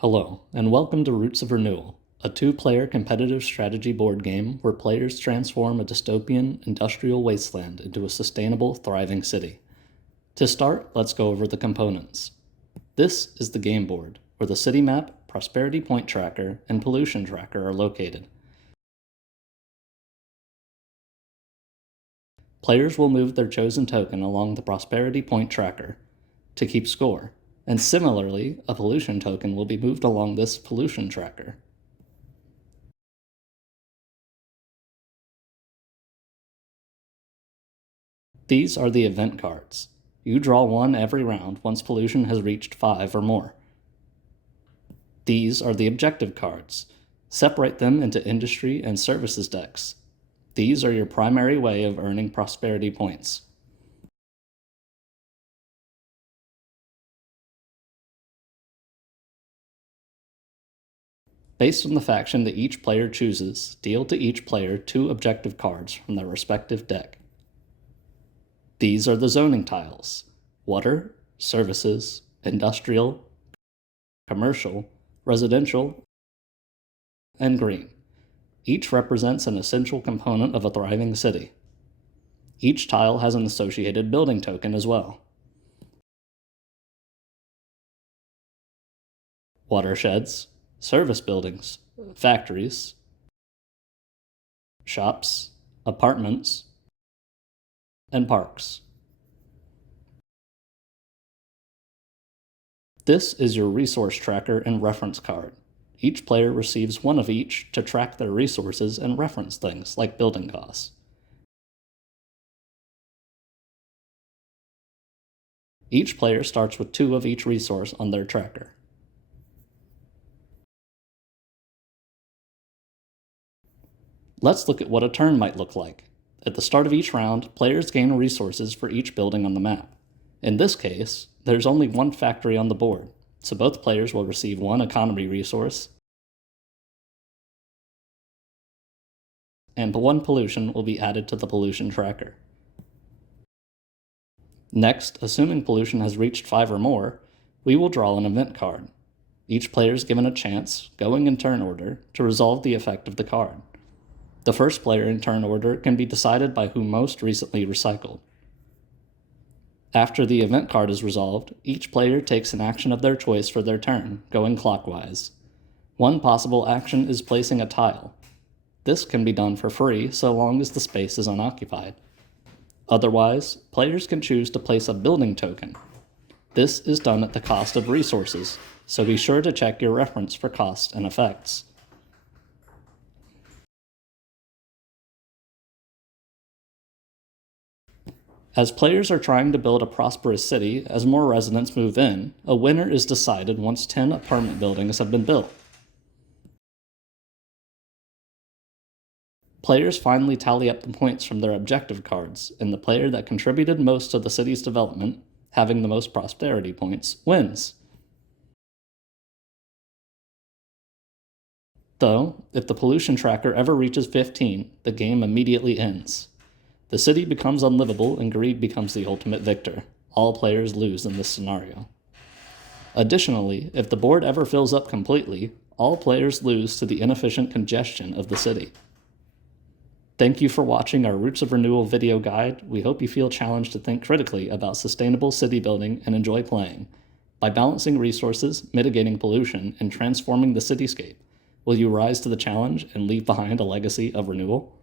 Hello, and welcome to Roots of Renewal, a two-player competitive strategy board game where players transform a dystopian industrial wasteland into a sustainable, thriving city. To start, let's go over the components. This is the game board, where the city map, prosperity point tracker, and pollution tracker are located. Players will move their chosen token along the prosperity point tracker to keep score, and similarly, a pollution token will be moved along this pollution tracker. These are the event cards. You draw one every round once pollution has reached 5 or more. These are the objective cards. Separate them into industry and services decks. These are your primary way of earning prosperity points. Based on the faction that each player chooses, deal to each player 2 objective cards from their respective deck. These are the zoning tiles: water, services, industrial, commercial, residential, and green. Each represents an essential component of a thriving city. Each tile has an associated building token as well. Watersheds, service buildings, factories, shops, apartments, and parks. This is your resource tracker and reference card. Each player receives one of each to track their resources and reference things like building costs. Each player starts with 2 of each resource on their tracker. Let's look at what a turn might look like. At the start of each round, players gain resources for each building on the map. In this case, there's only one factory on the board, so both players will receive 1 economy resource, and 1 pollution will be added to the pollution tracker. Next, assuming pollution has reached 5 or more, we will draw an event card. Each player is given a chance, going in turn order, to resolve the effect of the card. The first player in turn order can be decided by who most recently recycled. After the event card is resolved, each player takes an action of their choice for their turn, going clockwise. One possible action is placing a tile. This can be done for free so long as the space is unoccupied. Otherwise, players can choose to place a building token. This is done at the cost of resources, so be sure to check your reference for costs and effects. As players are trying to build a prosperous city, as more residents move in, a winner is decided once 10 apartment buildings have been built. Players finally tally up the points from their objective cards, and the player that contributed most to the city's development, having the most prosperity points, wins. Though, if the pollution tracker ever reaches 15, the game immediately ends. The city becomes unlivable and greed becomes the ultimate victor. All players lose in this scenario. Additionally, if the board ever fills up completely, all players lose to the inefficient congestion of the city. Thank you for watching our Roots of Renewal video guide. We hope you feel challenged to think critically about sustainable city building and enjoy playing. By balancing resources, mitigating pollution, and transforming the cityscape, will you rise to the challenge and leave behind a legacy of renewal?